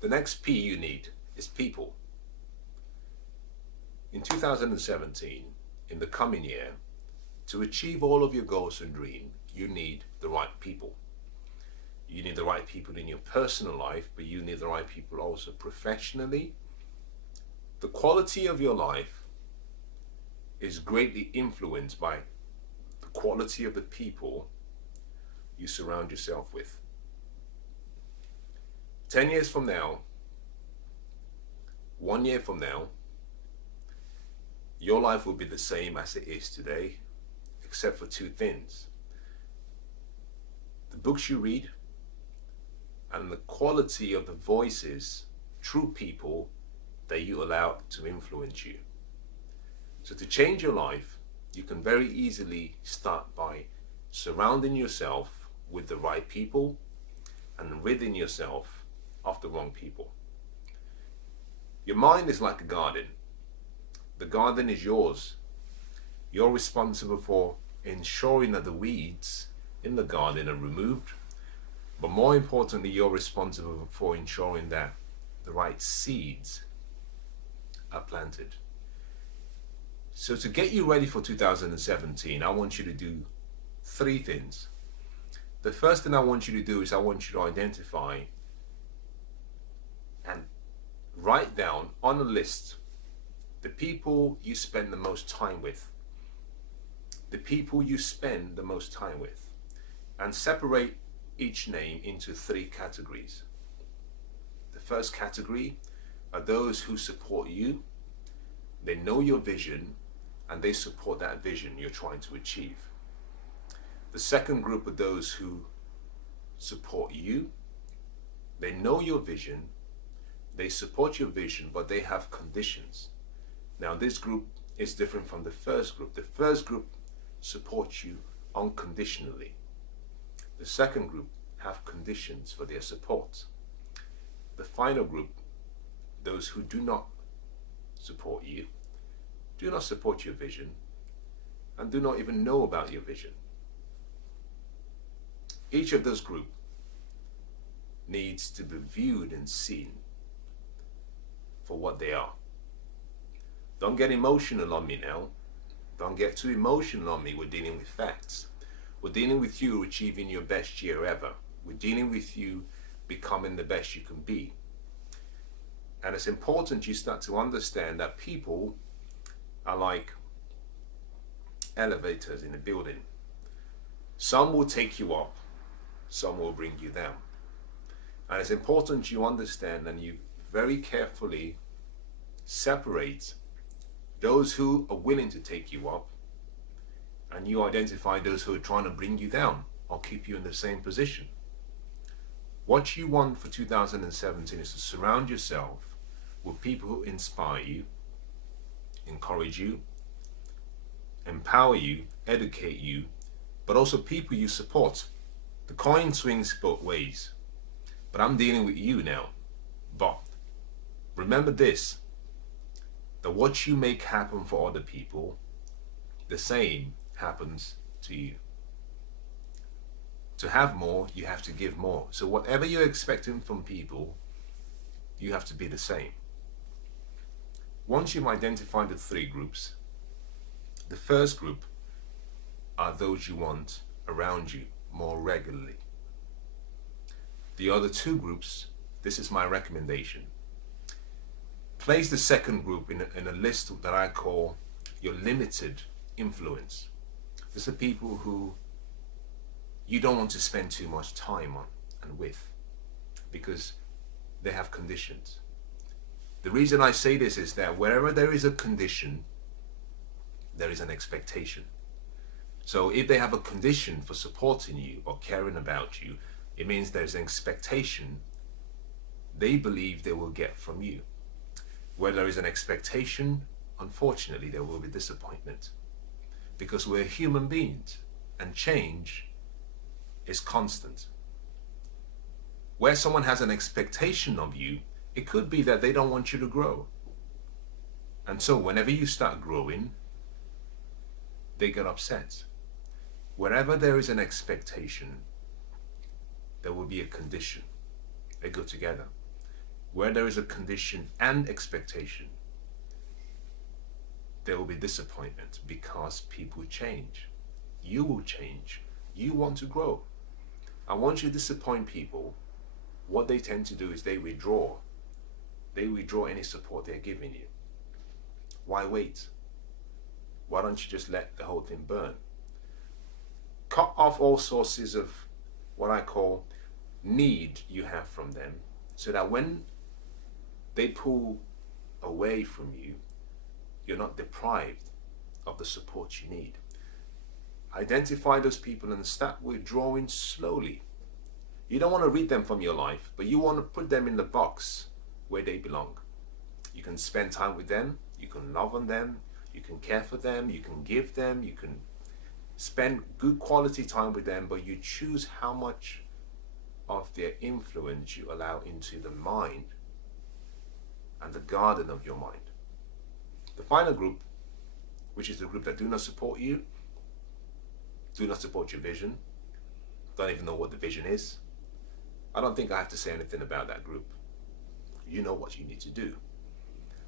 The next P you need is people. In 2017, in the coming year, to achieve all of your goals and dreams, you need the right people. You need the right people in your personal life, but you need the right people also professionally. The quality of your life is greatly influenced by the quality of the people you surround yourself with. 10 years from now, 1 year from now, your life will be the same as it is today, except for two things: the books you read and the quality of the voices, true people, that you allow to influence you. So to change your life, you can very easily start by surrounding yourself with the right people and ridding yourself of the wrong people. Your mind is like a garden. The garden is yours. You're responsible for ensuring that the weeds in the garden are removed, but more importantly, you're responsible for ensuring that the right seeds are planted. So to get you ready for 2017, I want you to do three things. The first thing I want you to do is I want you to identify and write down on a list the people you spend the most time with. The people you spend the most time with. And separate each name into three categories. The first category are those who support you. They know your vision and they support that vision you're trying to achieve. The second group are those who support you. They know your vision, they support your vision, but they have conditions. Now this group is different from the first group. The first group supports you unconditionally. The second group have conditions for their support. The final group, those who do not support you, do not support your vision, and do not even know about your vision. Each of those groups needs to be viewed and seen for what they are. Don't get emotional on me now. Don't get too emotional on me. We're dealing with facts. We're dealing with you achieving your best year ever. We're dealing with you becoming the best you can be. And it's important you start to understand that people are like elevators in a building. Some will take you up, some will bring you down. And it's important you understand and you very carefully separate those who are willing to take you up, and you identify those who are trying to bring you down or keep you in the same position. What you want for 2017 is to surround yourself with people who inspire you, encourage you, empower you, educate you, but also people you support. The coin swings both ways, but I'm dealing with you now. But remember this, that what you make happen for other people, the same happens to you. To have more, you have to give more. So whatever you're expecting from people, you have to be the same. Once you've identified the three groups, the first group are those you want around you more regularly. The other two groups, this is my recommendation. Place the second group in a list that I call your limited influence. These are people who you don't want to spend too much time on and with because they have conditions. The reason I say this is that wherever there is a condition, there is an expectation. So if they have a condition for supporting you or caring about you, it means there's an expectation they believe they will get from you. Where there is an expectation, unfortunately, there will be disappointment. Because we're human beings and change is constant. Where someone has an expectation of you, it could be that they don't want you to grow. And so whenever you start growing, they get upset. Wherever there is an expectation, there will be a condition. They go together. Where there is a condition and expectation, there will be disappointment because people change. You will change. You want to grow. And once you disappoint people, what they tend to do is they withdraw. They withdraw any support they're giving you. Why wait? Why don't you just let the whole thing burn? Cut off all sources of what I call need you have from them, so that when they pull away from you, you're not deprived of the support you need. Identify those people and start withdrawing slowly. You don't want to read them from your life, but you want to put them in the box where they belong. You can spend time with them, you can love on them, you can care for them, you can give them, you can spend good quality time with them, but you choose how much of their influence you allow into the mind and the garden of your mind. The final group, which is the group that do not support you, do not support your vision, don't even know what the vision is. I don't think I have to say anything about that group. You know what you need to do.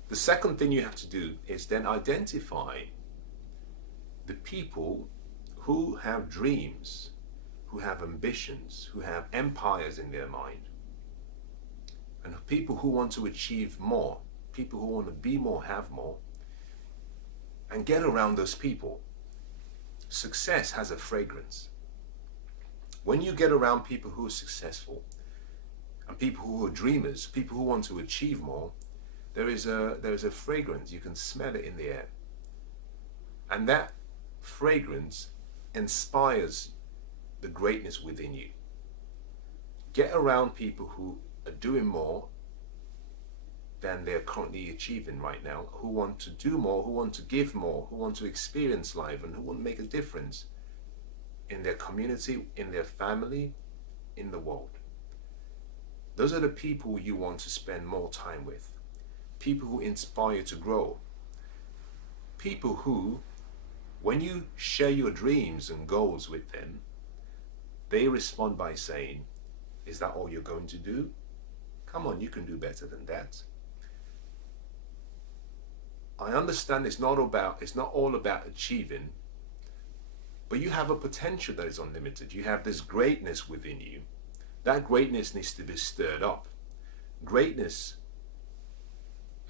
The second thing you have to do is then identify the people who have dreams, who have ambitions, who have empires in their mind, and people who want to achieve more, people who want to be more, have more, and get around those people. Success has a fragrance. When you get around people who are successful and people who are dreamers, people who want to achieve more, there is a fragrance. You can smell it in the air. And that fragrance inspires the greatness within you. Get around people who are doing more than they're currently achieving right now, who want to do more, who want to give more, who want to experience life, and who want to make a difference in their community, in their family, in the world. Those are the people you want to spend more time with. People who inspire you to grow. People who, when you share your dreams and goals with them, they respond by saying, "Is that all you're going to do? Come on, you can do better than that." I understand it's not all about achieving, but you have a potential that is unlimited. You have this greatness within you. That greatness needs to be stirred up. Greatness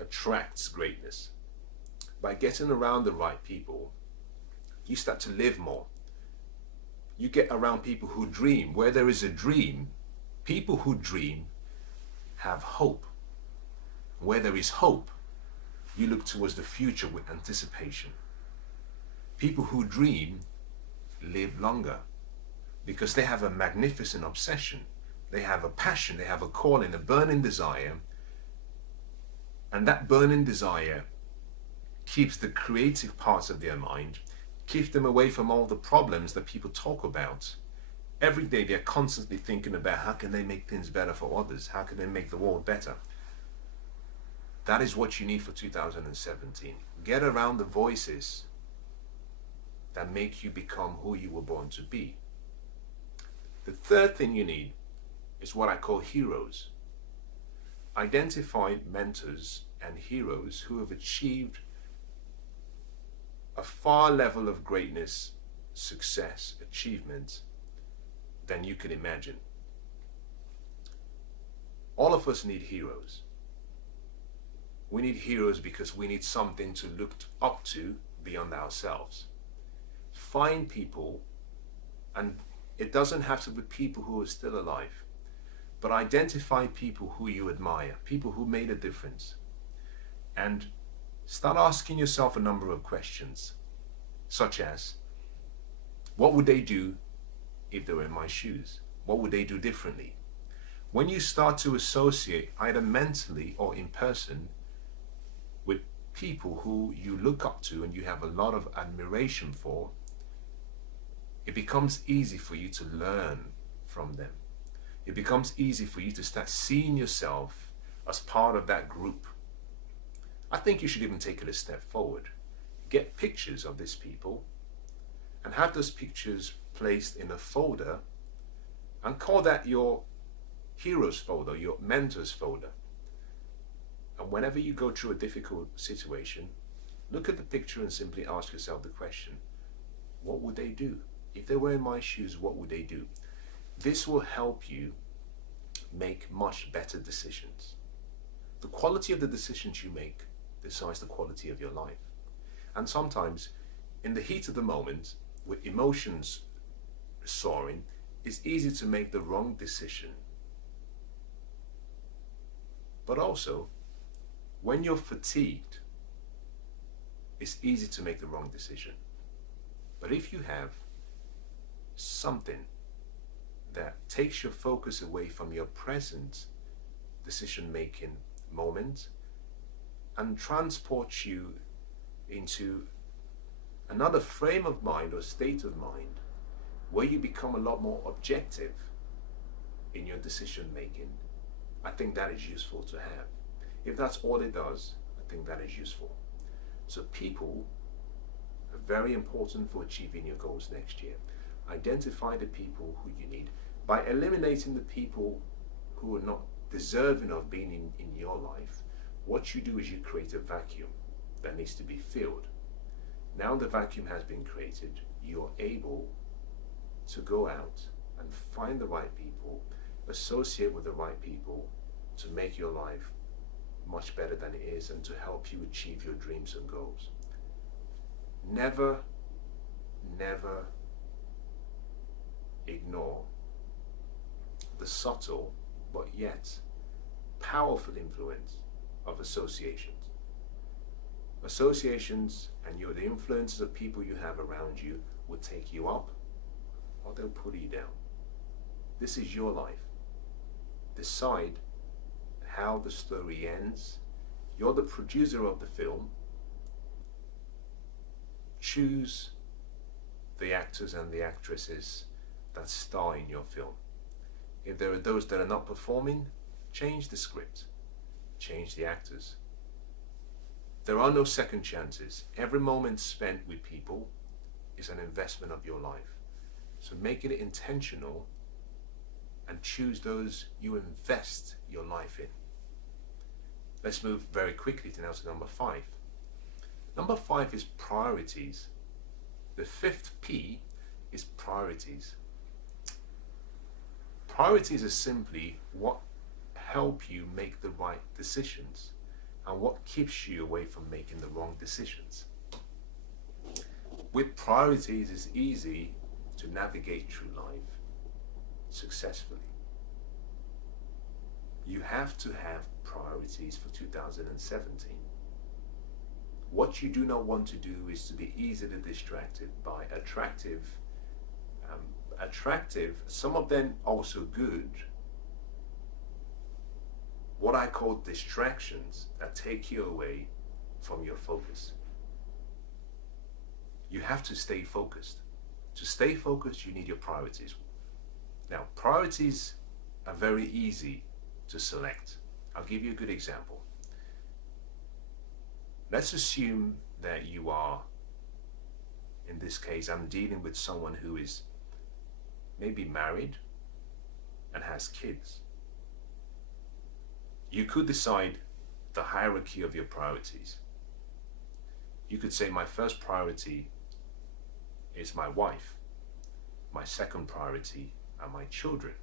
attracts greatness. By getting around the right people, you start to live more. You get around people who dream. Where there is a dream, people who dream have hope. Where there is hope, you look towards the future with anticipation. People who dream live longer because they have a magnificent obsession. They have a passion, they have a calling, a burning desire. And that burning desire keeps the creative parts of their mind, keeps them away from all the problems that people talk about. Every day they're constantly thinking about how can they make things better for others? How can they make the world better? That is what you need for 2017. Get around the voices that make you become who you were born to be. The third thing you need is what I call heroes. Identify mentors and heroes who have achieved a far level of greatness, success, achievement than you can imagine. All of us need heroes. We need heroes because we need something to look up to beyond ourselves. Find people, and it doesn't have to be people who are still alive, but identify people who you admire, people who made a difference, and start asking yourself a number of questions, such as, what would they do if they were in my shoes? What would they do differently? When you start to associate, either mentally or in person, with people who you look up to and you have a lot of admiration for, it becomes easy for you to learn from them. It becomes easy for you to start seeing yourself as part of that group. I think you should even take it a step forward. Get pictures of these people and have those pictures placed in a folder and call that your heroes folder, your mentors folder. whenever you go through a difficult situation, look at the picture and simply ask yourself the question, what would they do? If they were in my shoes, what would they do? This will help you make much better decisions. The quality of the decisions you make decides the quality of your life. And sometimes, in the heat of the moment, with emotions soaring, it's easy to make the wrong decision. But also, when you're fatigued, it's easy to make the wrong decision. But if you have something that takes your focus away from your present decision-making moment and transports you into another frame of mind or state of mind where you become a lot more objective in your decision-making, I think that is useful to have. If that's all it does, I think that is useful. So people are very important for achieving your goals next year. Identify the people who you need. By eliminating the people who are not deserving of being in your life, what you do is you create a vacuum that needs to be filled. Now the vacuum has been created, you're able to go out and find the right people, associate with the right people to make your life much better than it is and to help you achieve your dreams and goals. Never, never ignore the subtle but yet powerful influence of associations. Associations and the influences of people you have around you will take you up or they'll pull you down. This is your life. Decide how the story ends. You're the producer of the film. Choose the actors and the actresses that star in your film. If there are those that are not performing, change the script, change the actors. There are no second chances. Every moment spent with people is an investment of your life. So make it intentional and choose those you invest your life in. Let's move very quickly to number 5. Number 5 is priorities. The 5th P is priorities. Priorities are simply what help you make the right decisions and what keeps you away from making the wrong decisions. With priorities, it's easy to navigate through life successfully. You have to have priorities for 2017. What you do not want to do is to be easily distracted by attractive, some of them also good, what I call distractions that take you away from your focus. You have to stay focused. To stay focused, you need your priorities. Now, priorities are very easy to select. I'll give you a good example. Let's assume that you are, in this case, I'm dealing with someone who is maybe married and has kids. You could decide the hierarchy of your priorities. You could say my first priority is my wife. My second priority are my children.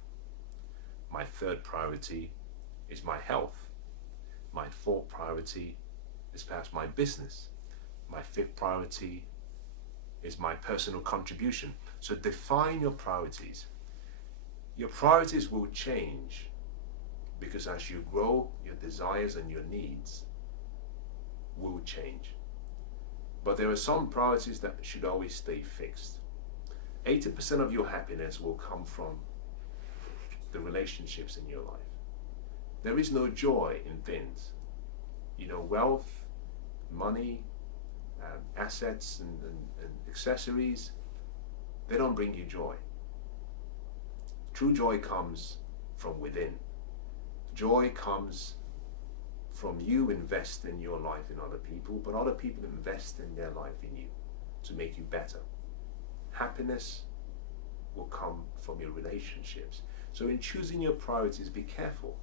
My third priority is my health. My fourth priority is perhaps my business. My fifth priority is my personal contribution. So define your priorities. Your priorities will change because as you grow, your desires and your needs will change. But there are some priorities that should always stay fixed. 80% of your happiness will come from the relationships in your life. There is no joy in things. Wealth, money, assets and accessories, they don't bring you joy. True joy comes from within. Joy comes from you investing your life in other people, but other people investing their life in you to make you better. Happiness will come from your relationships. So in choosing your priorities, be careful.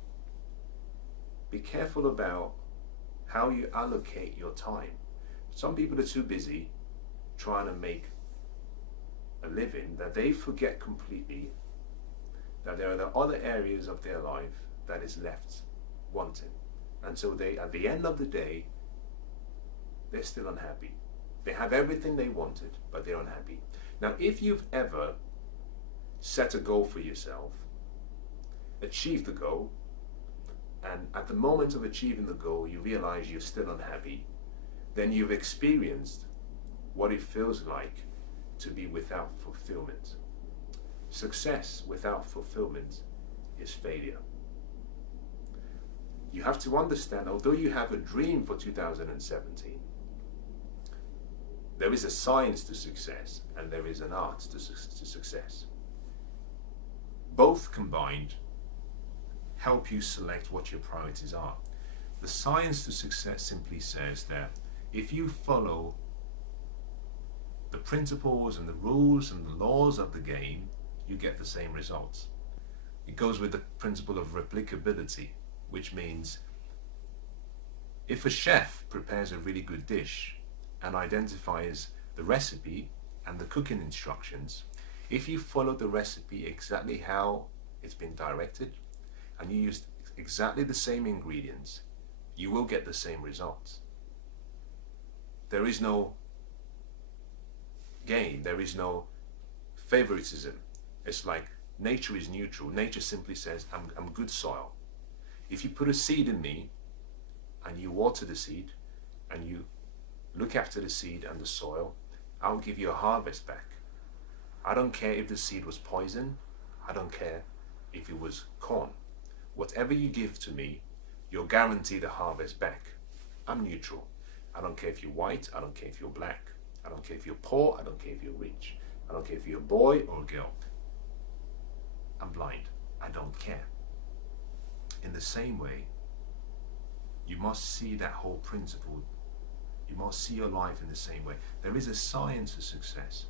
Be careful about how you allocate your time. Some people are too busy trying to make a living that they forget completely that there are the other areas of their life that is left wanting. And so they, at the end of the day, they're still unhappy. They have everything they wanted, but they're unhappy. Now, if you've ever set a goal for yourself, achieved the goal, and at the moment of achieving the goal, you realize you're still unhappy, then you've experienced what it feels like to be without fulfillment. Success without fulfillment is failure. You have to understand, although you have a dream for 2017, there is a science to success and there is an art to success. Both combined help you select what your priorities are. The science to success simply says that if you follow the principles and the rules and the laws of the game, you get the same results. It goes with the principle of replicability, which means if a chef prepares a really good dish and identifies the recipe and the cooking instructions, if you follow the recipe exactly how it's been directed and you use exactly the same ingredients, you will get the same results. There is no game, there is no favoritism. It's like nature is neutral. Nature simply says, I'm good soil. If you put a seed in me and you water the seed and you look after the seed and the soil, I'll give you a harvest back. I don't care if the seed was poison. I don't care if it was corn. Whatever you give to me, you're guaranteed a harvest back. I'm neutral. I don't care if you're white. I don't care if you're black. I don't care if you're poor. I don't care if you're rich. I don't care if you're a boy or a girl. I'm blind. I don't care. In the same way, you must see that whole principle. You must see your life in the same way. There is a science of success.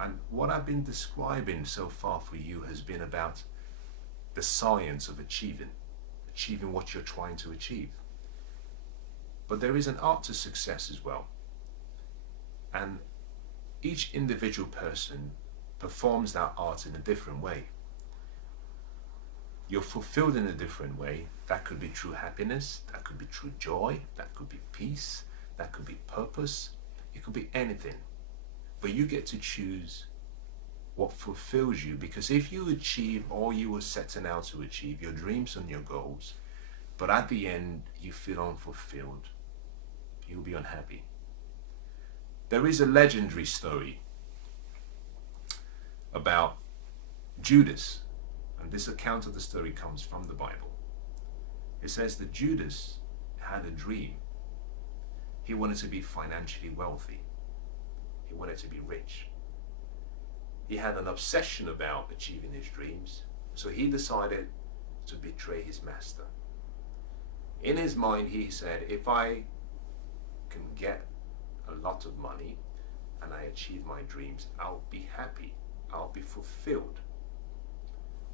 And what I've been describing so far for you has been about the science of achieving what you're trying to achieve. But there is an art to success as well. And each individual person performs that art in a different way. You're fulfilled in a different way. That could be true happiness, that could be true joy, that could be peace, that could be purpose, it could be anything. But you get to choose what fulfills you, because if you achieve all you were setting out to achieve, your dreams and your goals, but at the end you feel unfulfilled, you'll be unhappy. There is a legendary story about Judas, and this account of the story comes from the Bible. It says that Judas had a dream. He wanted to be financially wealthy. He wanted to be rich. He had an obsession about achieving his dreams, so he decided to betray his master. In his mind, he said, if I can get a lot of money and I achieve my dreams, I'll be happy, I'll be fulfilled.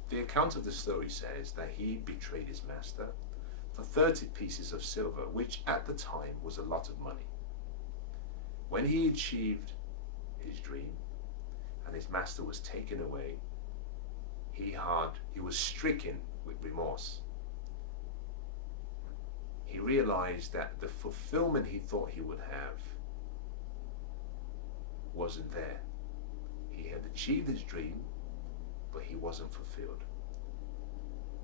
The account of the story says that he betrayed his master for 30 pieces of silver, which at the time was a lot of money. When he achieved his dream and his master was taken away, he was stricken with remorse. He realized that the fulfillment he thought he would have wasn't there. He had achieved his dream, but he wasn't fulfilled.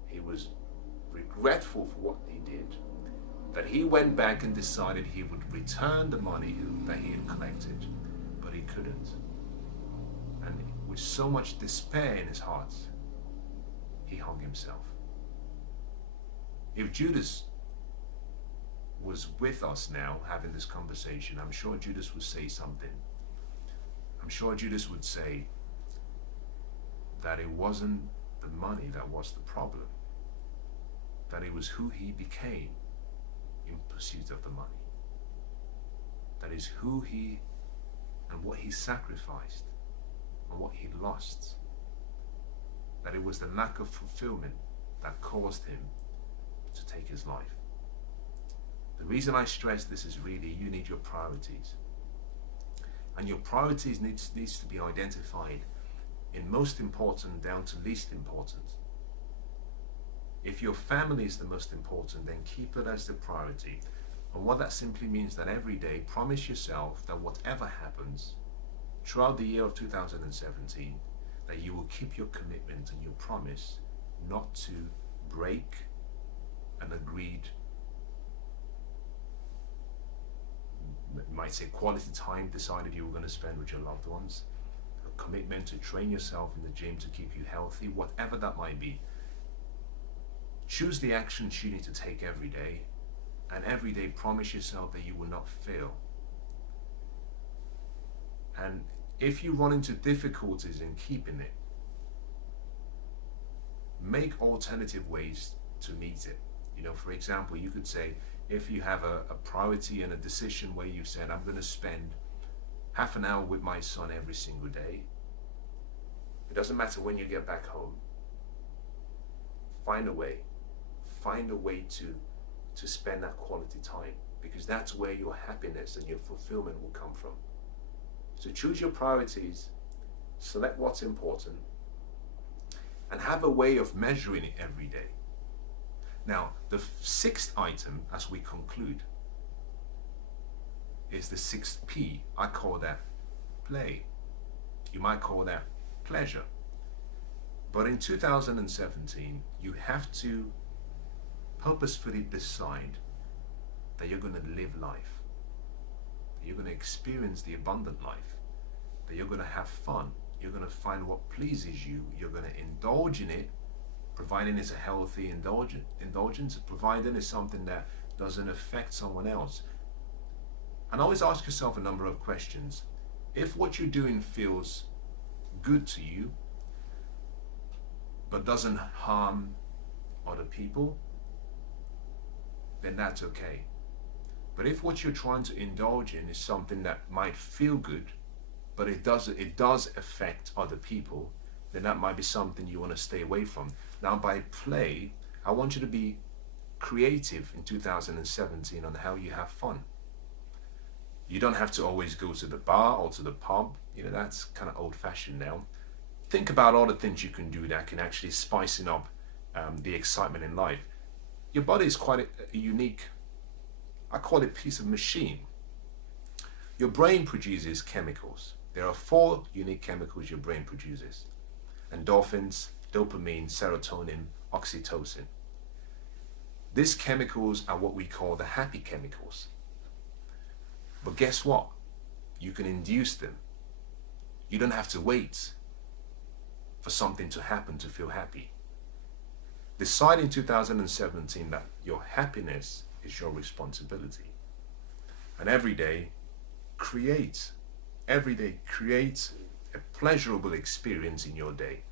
He was regretful for what he did, that he went back and decided he would return the money that he had collected, but he couldn't. And with so much despair in his heart, he hung himself. If Judas was with us now having this conversation, I'm sure Judas would say something. I'm sure Judas would say that it wasn't the money that was the problem, that it was who he became in pursuit of the money. That is who he and what he sacrificed and what he lost. That it was the lack of fulfillment that caused him to take his life. The reason I stress this is really you need your priorities. And your priorities needs to be identified in most important down to least important. If your family is the most important, then keep it as the priority. And what that simply means that every day promise yourself that whatever happens throughout the year of 2017, that you will keep your commitment and your promise not to break an agreed, you might say, quality time decided you were going to spend with your loved ones, a commitment to train yourself in the gym to keep you healthy, whatever that might be. Choose the actions you need to take every day, and every day promise yourself that you will not fail. And if you run into difficulties in keeping it, make alternative ways to meet it. For example, you could say, if you have a priority and a decision where you said, I'm going to spend half an hour with my son every single day, it doesn't matter when you get back home, find a way to spend that quality time, because that's where your happiness and your fulfillment will come from. So choose your priorities, select what's important, and have a way of measuring it every day. Now, the sixth item, as we conclude, is the sixth P. I call that play. You might call that pleasure. But in 2017, you have to purposefully decide that you're going to live life, that you're going to experience the abundant life, that you're going to have fun, you're going to find what pleases you, you're going to indulge in it, providing it's a healthy indulgence, providing it's something that doesn't affect someone else. And always ask yourself a number of questions. If what you're doing feels good to you, but doesn't harm other people, then that's okay. But if what you're trying to indulge in is something that might feel good, but it does affect other people, then that might be something you want to stay away from. Now, by play, I want you to be creative in 2017 on how you have fun. You don't have to always go to the bar or to the pub. That's kind of old-fashioned now. Think about all the things you can do that can actually spicing up the excitement in life. Your body is quite a unique, I call it, piece of machine. Your brain produces chemicals. There are 4 unique chemicals your brain produces: endorphins, dopamine, serotonin, oxytocin. These chemicals are what we call the happy chemicals. But guess what? You can induce them. You don't have to wait for something to happen to feel happy. Decide in 2017 that your happiness is your responsibility. And every day create a pleasurable experience in your day.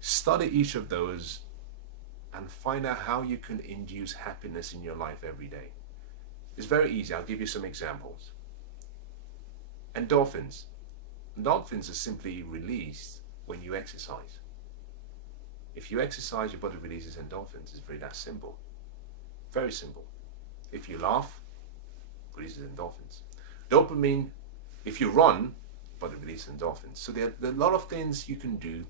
Study each of those and find out how you can induce happiness in your life every day. It's very easy. I'll give you some examples. Endorphins. Endorphins are simply released when you exercise. If you exercise, your body releases endorphins. It's very that simple. Very simple. If you laugh, it releases endorphins. Dopamine, if you run, body releases endorphins. So there are a lot of things you can do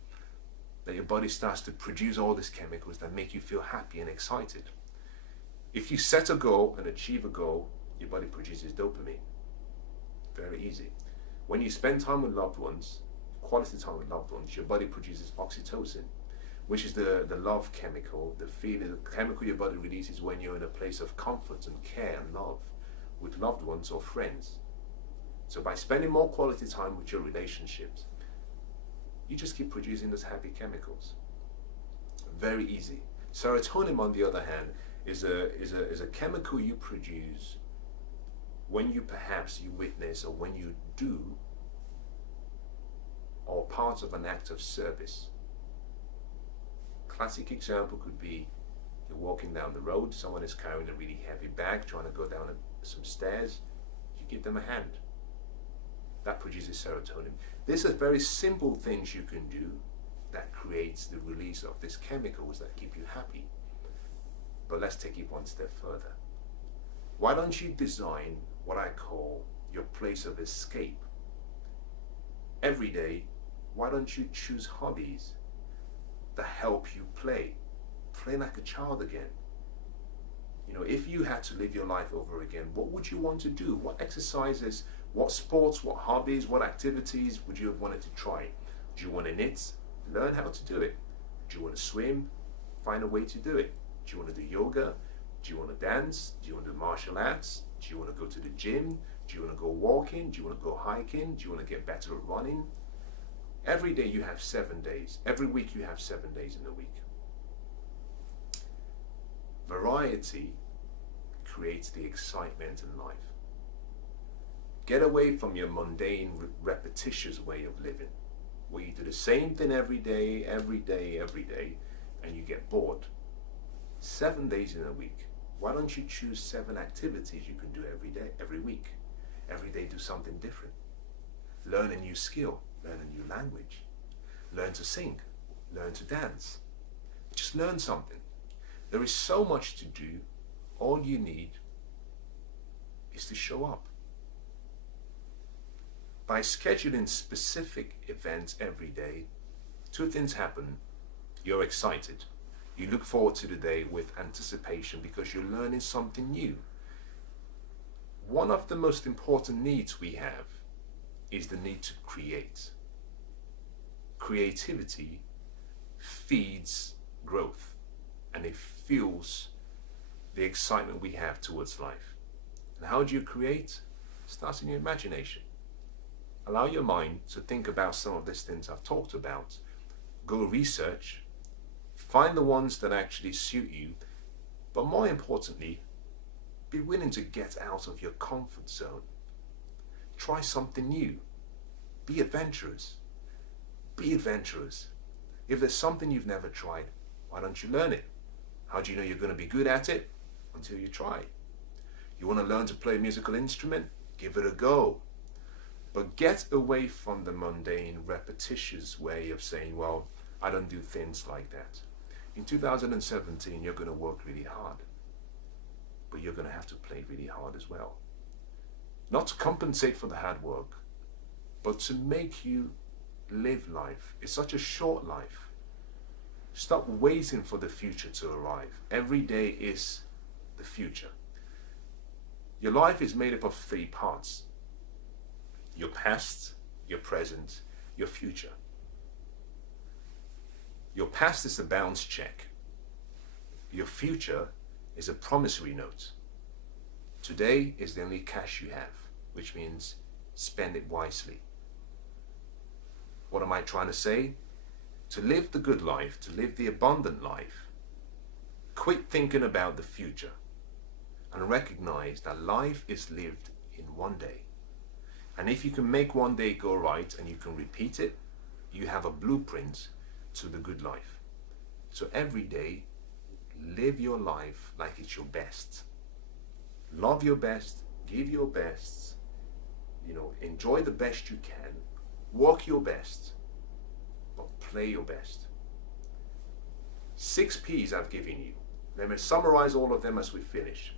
that your body starts to produce all these chemicals that make you feel happy and excited. If you set a goal and achieve a goal, your body produces dopamine. Very easy. When you spend time with loved ones, quality time with loved ones, your body produces oxytocin, which is the love chemical, the chemical your body releases when you're in a place of comfort and care and love with loved ones or friends. So by spending more quality time with your relationships, you just keep producing those happy chemicals. Very easy. Serotonin, on the other hand, is a chemical you produce when you witness or when you do or part of an act of service. Classic example could be you're walking down the road, someone is carrying a really heavy bag, trying to go down some stairs, you give them a hand. That produces serotonin. These are very simple things you can do that creates the release of these chemicals that keep you happy. But let's take it one step further. Why don't you design what I call your place of escape? Every day, why don't you choose hobbies that help you play? Play like a child again. You know, if you had to live your life over again, what would you want to do? What exercises, what sports, what hobbies, what activities would you have wanted to try? Do you want to knit? Learn how to do it. Do you want to swim? Find a way to do it. Do you want to do yoga? Do you want to dance? Do you want to do martial arts? Do you want to go to the gym? Do you want to go walking? Do you want to go hiking? Do you want to get better at running? Every day you have 7 days. Every week you have 7 days in a week. Variety creates the excitement in life. Get away from your mundane, repetitious way of living, where you do the same thing every day, and you get bored. 7 days in a week. Why don't you choose 7 activities you can do every day, every week? Every day do something different. Learn a new skill, learn a new language, learn to sing, learn to dance. Just learn something. There is so much to do. All you need is to show up. By scheduling specific events every day, 2 things happen. You're excited. You look forward to the day with anticipation because you're learning something new. One of the most important needs we have is the need to create. Creativity feeds growth, and it fuels the excitement we have towards life. And how do you create? It starts in your imagination. Allow your mind to think about some of these things I've talked about. Go research, find the ones that actually suit you, but more importantly, be willing to get out of your comfort zone. Try something new. Be adventurous. Be adventurous. If there's something you've never tried, why don't you learn it? How do you know you're going to be good at it? Until you try. You want to learn to play a musical instrument? Give it a go. But get away from the mundane, repetitious way of saying, well, I don't do things like that. In 2017, you're going to work really hard. But you're going to have to play really hard as well. Not to compensate for the hard work, but to make you live life. It's such a short life. Stop waiting for the future to arrive. Every day is the future. Your life is made up of 3 parts. Your past, your present, your future. Your past is a bounce check. Your future is a promissory note. Today is the only cash you have, which means spend it wisely. What am I trying to say? To live the good life, to live the abundant life, quit thinking about the future and recognize that life is lived in one day. And if you can make one day go right and you can repeat it, you have a blueprint to the good life. So every day, live your life like it's your best. Love your best, give your best, enjoy the best you can, work your best, but play your best. 6 P's I've given you. Let me summarize all of them as we finish.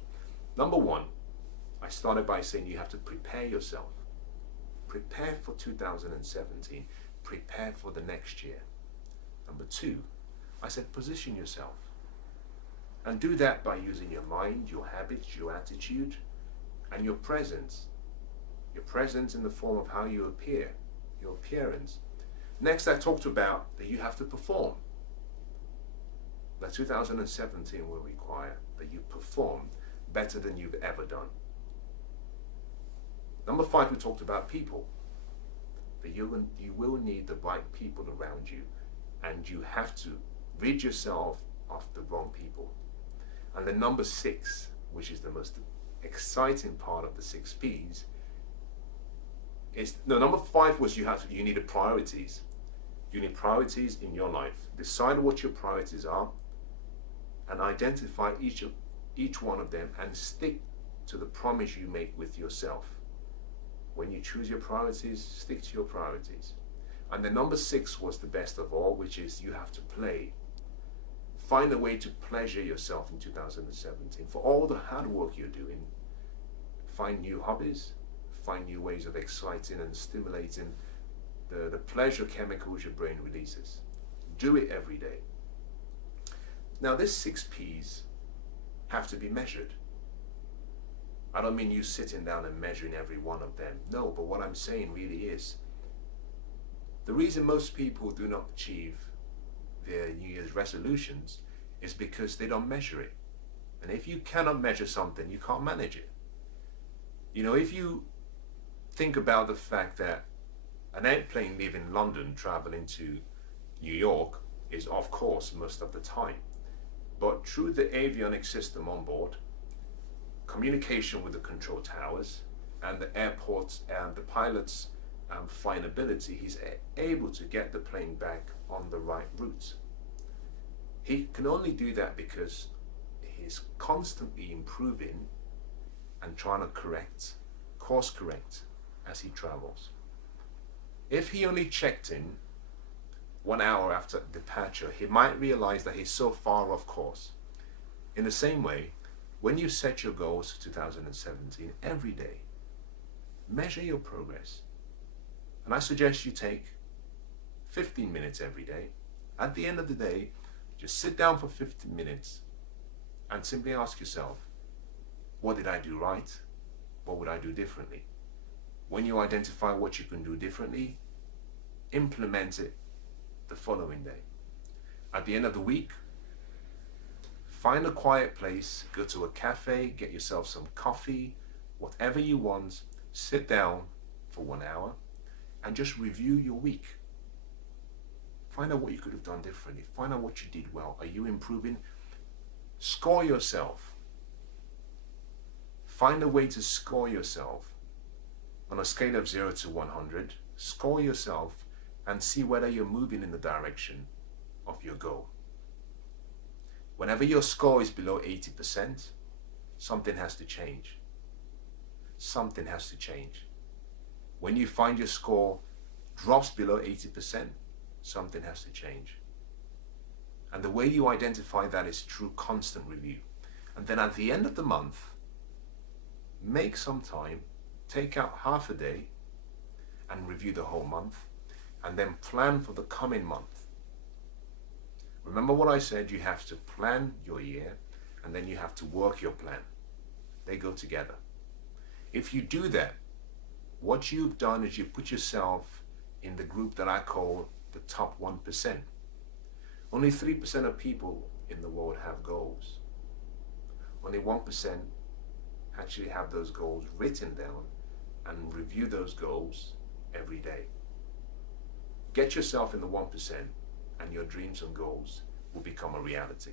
Number 1, I started by saying you have to prepare yourself. Prepare for 2017. Prepare for the next year. Number 2, I said position yourself. And do that by using your mind, your habits, your attitude, and your presence. Your presence in the form of how you appear, your appearance. Next, I talked about that you have to perform. That 2017 will require that you perform better than you've ever done. Number 5, we talked about people. That you will need the right people around you, and you have to rid yourself of the wrong people. And then number 6, which is the most exciting part of the 6 P's, number 5 was you needed priorities. You need priorities in your life. Decide what your priorities are and identify each one of them and stick to the promise you make with yourself. When you choose your priorities, stick to your priorities. And the number 6 was the best of all, which is you have to play. Find a way to pleasure yourself in 2017. For all the hard work you're doing, find new hobbies, find new ways of exciting and stimulating the pleasure chemicals your brain releases. Do it every day. Now, this 6 Ps have to be measured. I don't mean you sitting down and measuring every one of them. No, but what I'm saying really is, the reason most people do not achieve their New Year's resolutions is because they don't measure it. And if you cannot measure something, you can't manage it. You know, if you think about the fact that an airplane leaving London traveling to New York is off course most of the time, but through the avionics system on board, communication with the control towers and the airports and the pilot's flying ability, he's able to get the plane back on the right route. He can only do that because he's constantly improving and trying to course correct as he travels. If he only checked in 1 hour after departure, he might realize that he's so far off course. In the same way, when you set your goals for 2017, every day, measure your progress. And I suggest you take 15 minutes every day. At the end of the day, just sit down for 15 minutes and simply ask yourself, what did I do right? What would I do differently? When you identify what you can do differently, implement it the following day. At the end of the week, find a quiet place, go to a cafe, get yourself some coffee, whatever you want, sit down for 1 hour and just review your week. Find out what you could have done differently. Find out what you did well. Are you improving? Score yourself. Find a way to score yourself. On a scale of 0 to 100, score yourself and see whether you're moving in the direction of your goal. Whenever your score is below 80%, something has to change. Something has to change. When you find your score drops below 80%, something has to change. And the way you identify that is through constant review. And then at the end of the month, make some time, take out half a day and review the whole month, and then plan for the coming month. Remember what I said, you have to plan your year and then you have to work your plan. They go together. If you do that, what you've done is you put yourself in the group that I call the top 1%. Only 3% of people in the world have goals. Only 1% actually have those goals written down and review those goals every day. Get yourself in the 1% and your dreams and goals will become a reality.